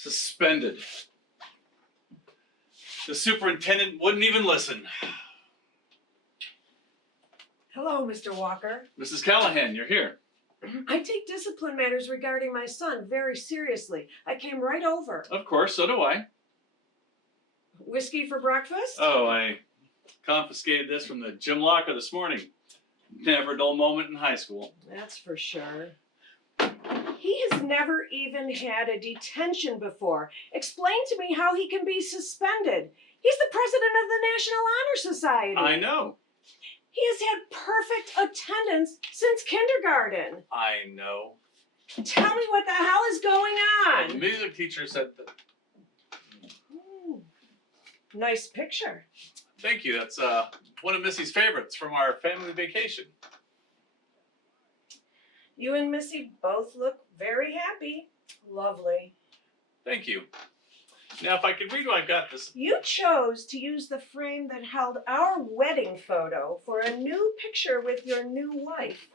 Suspended. The superintendent wouldn't even listen. Hello, Mr. Walker. Mrs. Callahan, you're here. I take discipline matters regarding my son very seriously. I came right over. Of course, so do I. Whiskey for breakfast? Oh, I confiscated this from the gym locker this morning. Never a dull moment in high school. That's for sure. He has never even had a detention before. Explain to me how he can be suspended. He's the president of the National Honor Society. I know. He has had perfect attendance since kindergarten. I know. Tell me what the hell is going on. The music teacher said that. Nice picture. Thank you. That's one of Missy's favorites from our family vacation. You and Missy both look very happy. Lovely. Thank you. Now, if I could read what I've got this. You chose to use the frame that held our wedding photo for a new picture with your new wife.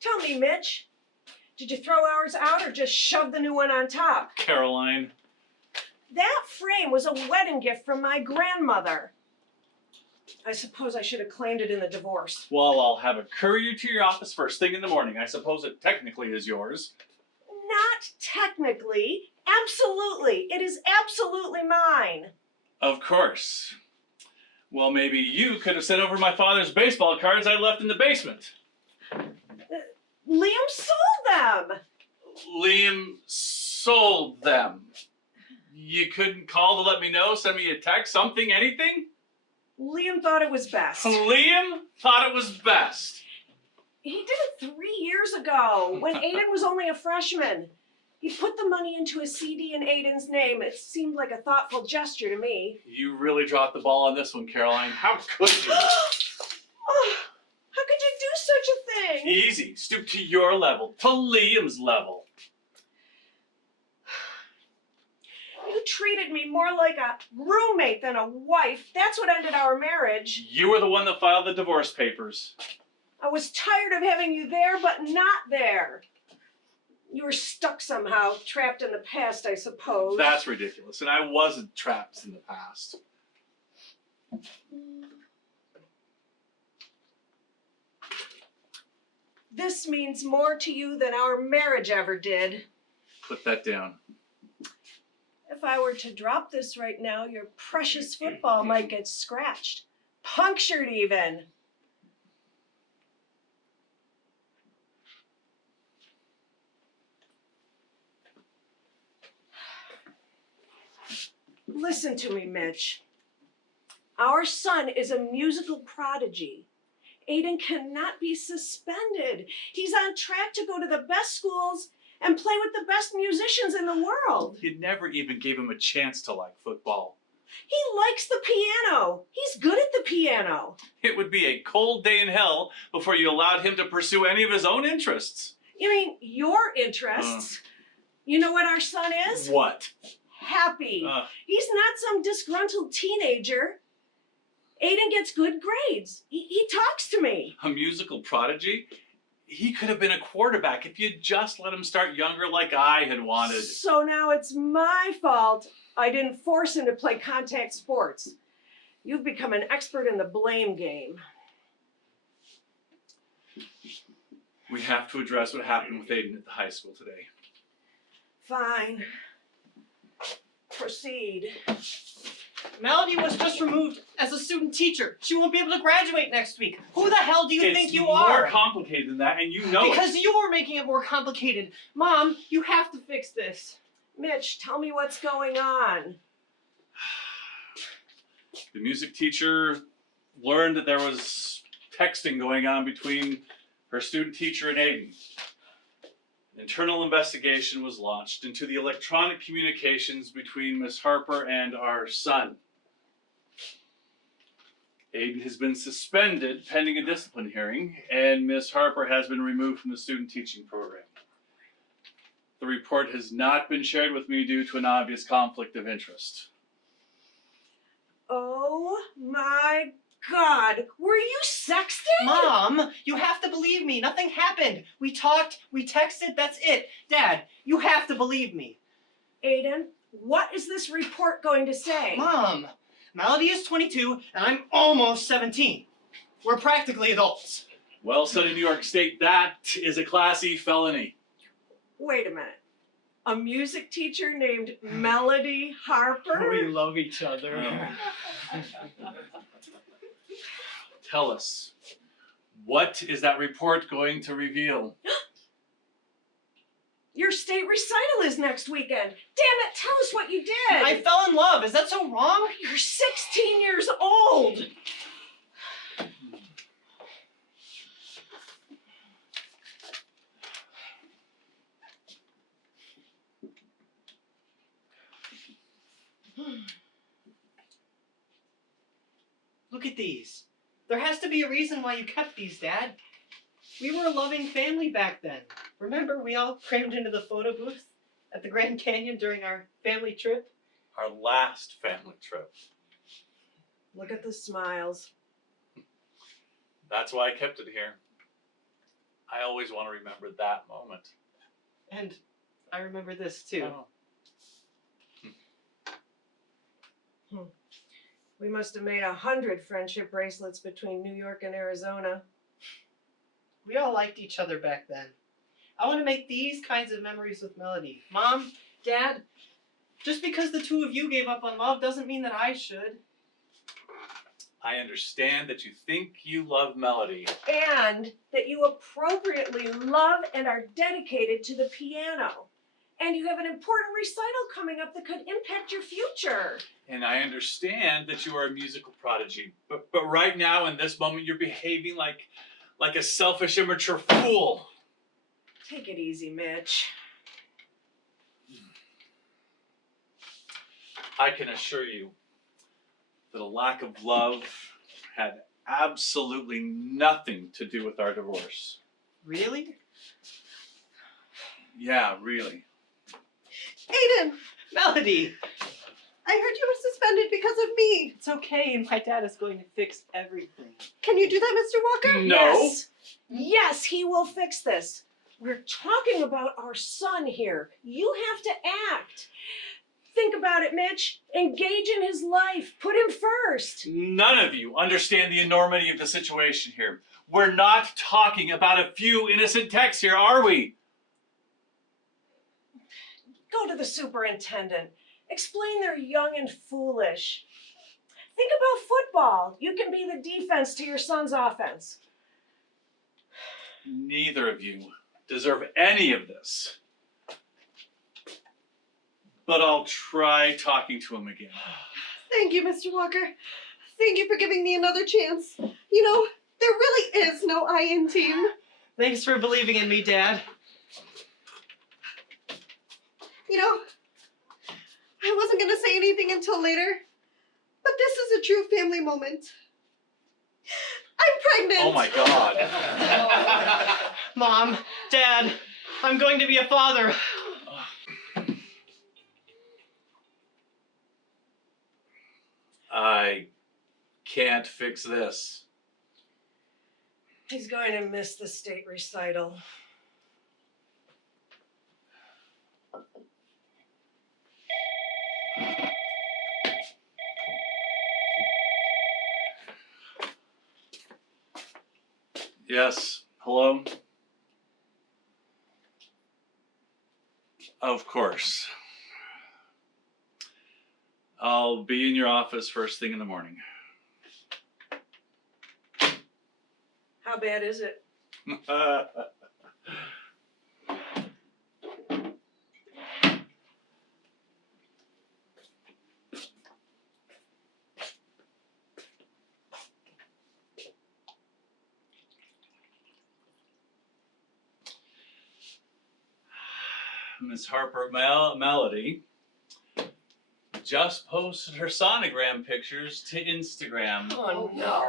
Tell me, Mitch, did you throw ours out or just shove the new one on top? Caroline. That frame was a wedding gift from my grandmother. I suppose I should have claimed it in the divorce. Well, I'll have it couriered to your office first thing in the morning. I suppose it technically is yours. Not technically. Absolutely. It is absolutely mine. Of course. Well, maybe you could have sent over my father's baseball cards I left in the basement. Liam sold them. Liam sold them. You couldn't call to let me know, send me a text, something, anything? Liam thought it was best. Liam thought it was best. He did it 3 years ago when Ayden was only a freshman. He put the money into a CD in Ayden's name. It seemed like a thoughtful gesture to me. You really dropped the ball on this one, Caroline. How could you? Oh, how could you do such a thing? Easy. Stoop to your level, to Liam's level. You treated me more like a roommate than a wife. That's what ended our marriage. You were the one that filed the divorce papers. I was tired of having you there, but not there. You were stuck somehow, trapped in the past, I suppose. That's ridiculous, and I wasn't trapped in the past. This means more to you than our marriage ever did. Put that down. If I were to drop this right now, your precious football might get scratched, punctured even. Listen to me, Mitch. Our son is a musical prodigy. Ayden cannot be suspended. He's on track to go to the best schools and play with the best musicians in the world. You never even gave him a chance to like football. He likes the piano. He's good at the piano. It would be a cold day in hell before you allowed him to pursue any of his own interests. You mean your interests? You know what our son is? What? Happy. He's not some disgruntled teenager. Ayden gets good grades. He talks to me. A musical prodigy? He could have been a quarterback if you'd just let him start younger like I had wanted. So now it's my fault I didn't force him to play contact sports. You've become an expert in the blame game. We have to address what happened with Ayden at the high school today. Fine. Proceed. Melody was just removed as a student teacher. She won't be able to graduate next week. Who the hell do you think you are? It's more complicated than that, and you know Because you were making it more complicated. Mom, you have to fix this. Mitch, tell me what's going on. The music teacher learned that there was texting going on between her student teacher and Ayden. An internal investigation was launched into the electronic communications between Miss Harper and our son. Ayden has been suspended pending a discipline hearing, and Miss Harper has been removed from the student teaching program. The report has not been shared with me due to an obvious conflict of interest. Oh my God, were you sexting? Mom, you have to believe me. Nothing happened. We talked, we texted, that's it. Dad, you have to believe me. Ayden, what is this report going to say? Mom, Melody is 22 and I'm almost 17. We're practically adults. Well said in New York State, that is a Class E felony. Wait a minute. A music teacher named Melody Harper? We love each other. Tell us, what is that report going to reveal? Your state recital is next weekend. Damn it, tell us what you did. I fell in love. Is that so wrong? You're 16 years old. Look at these. There has to be a reason why you kept these, Dad. We were a loving family back then. Remember, we all crammed into the photo booth at the Grand Canyon during our family trip? Our last family trip. Look at the smiles. That's why I kept it here. I always want to remember that moment. And I remember this too. Oh. We must have made 100 friendship bracelets between New York and Arizona. We all liked each other back then. I want to make these kinds of memories with Melody. Mom, Dad, just because the two of you gave up on love doesn't mean that I should. I understand that you think you love Melody. And that you appropriately love and are dedicated to the piano. And you have an important recital coming up that could impact your future. And I understand that you are a musical prodigy. But right now, in this moment, you're behaving like a selfish, immature fool. Take it easy, Mitch. I can assure you that a lack of love had absolutely nothing to do with our divorce. Really? Yeah, really. Ayden, Melody! I heard you were suspended because of me. It's okay, my dad is going to fix everything. Can you do that, Mr. Walker? No. Yes. Yes, he will fix this. We're talking about our son here. You have to act. Think about it, Mitch. Engage in his life. Put him first. None of you understand the enormity of the situation here. We're not talking about a few innocent texts here, are we? Go to the superintendent. Explain they're young and foolish. Think about football. You can be the defense to your son's offense. Neither of you deserve any of this. But I'll try talking to him again. Thank you, Mr. Walker. Thank you for giving me another chance. You know, there really is no I in team. Thanks for believing in me, Dad. You know, I wasn't going to say anything until later, but this is a true family moment. I'm pregnant. Oh my God. Mom, Dad, I'm going to be a father. I can't fix this. He's going to miss the state recital. Yes, hello? Of course. I'll be in your office first thing in the morning. How bad is it? Miss Harper Melody just posted her sonogram pictures to Instagram. Oh no.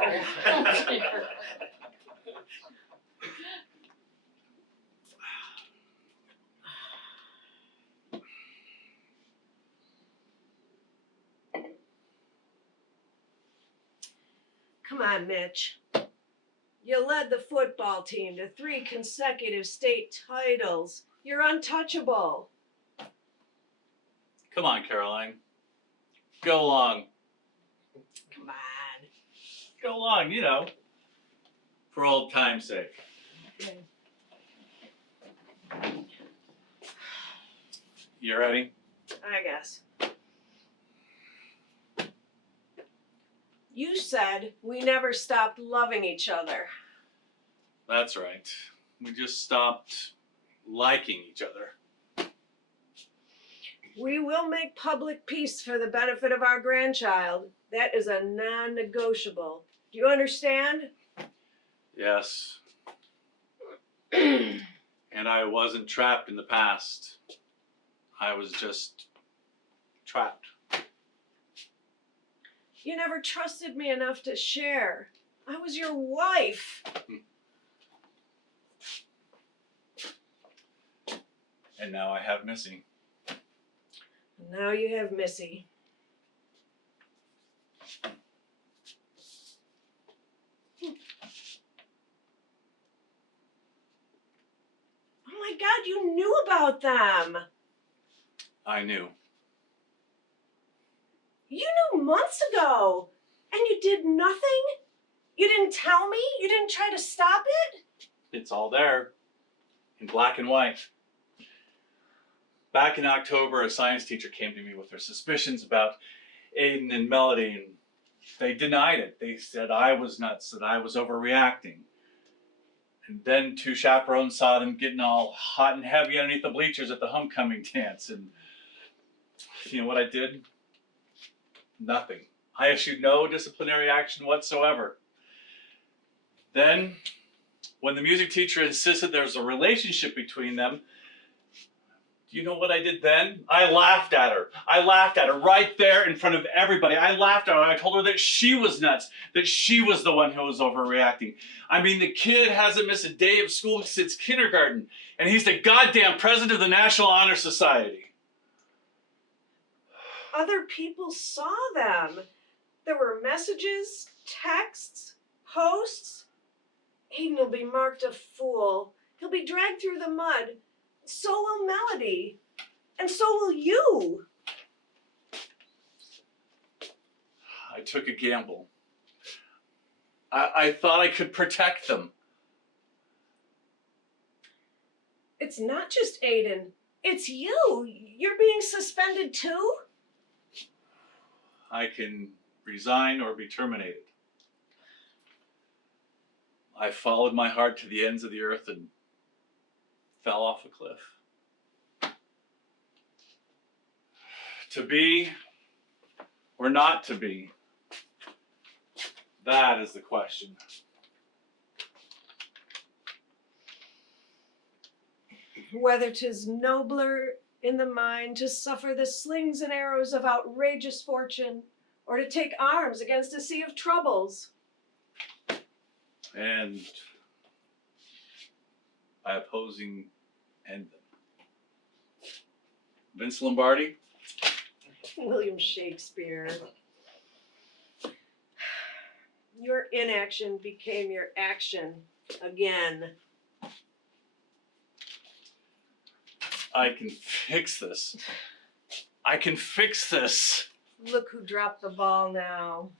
Come on, Mitch. You led the football team to 3 consecutive state titles. You're untouchable. Come on, Caroline. Go along. Come on. Go along, you know. For old time's sake. Okay. You ready? I guess. You said we never stopped loving each other. That's right. We just stopped liking each other. We will make public peace for the benefit of our grandchild. That is a non-negotiable. Do you understand? Yes. And I wasn't trapped in the past. I was just trapped. You never trusted me enough to share. I was your wife. And now I have Missy. And now you have Missy. Oh my God, you knew about them. I knew. You knew months ago. And you did nothing? You didn't tell me? You didn't try to stop it? It's all there. In black and white. Back in October, a science teacher came to me with their suspicions about Ayden and Melody, and they denied it. They said I was nuts, that I was overreacting. And then 2 chaperones saw them getting all hot and heavy underneath the bleachers at the homecoming dance. And you know what I did? Nothing. I issued no disciplinary action whatsoever. Then, when the music teacher insisted there was a relationship between them, do you know what I did then? I laughed at her. I laughed at her right there in front of everybody. I laughed at her. I told her that she was nuts, that she was the one who was overreacting. I mean, the kid hasn't missed a day of school since kindergarten, and he's the goddamn president of the National Honor Society. Other people saw them. There were messages, texts, posts. Ayden will be marked a fool. He'll be dragged through the mud. So will Melody. And so will you. I took a gamble. I thought I could protect them. It's not just Ayden. It's you. You're being suspended too? I can resign or be terminated. I followed my heart to the ends of the earth and fell off a cliff. To be or not to be, that is the question. Whether 'tis nobler in the mind to suffer the slings and arrows of outrageous fortune, or to take arms against a sea of troubles. And by opposing end them. Vince Lombardi? William Shakespeare. Your inaction became your action again. I can fix this. I can fix this. Look who dropped the ball now.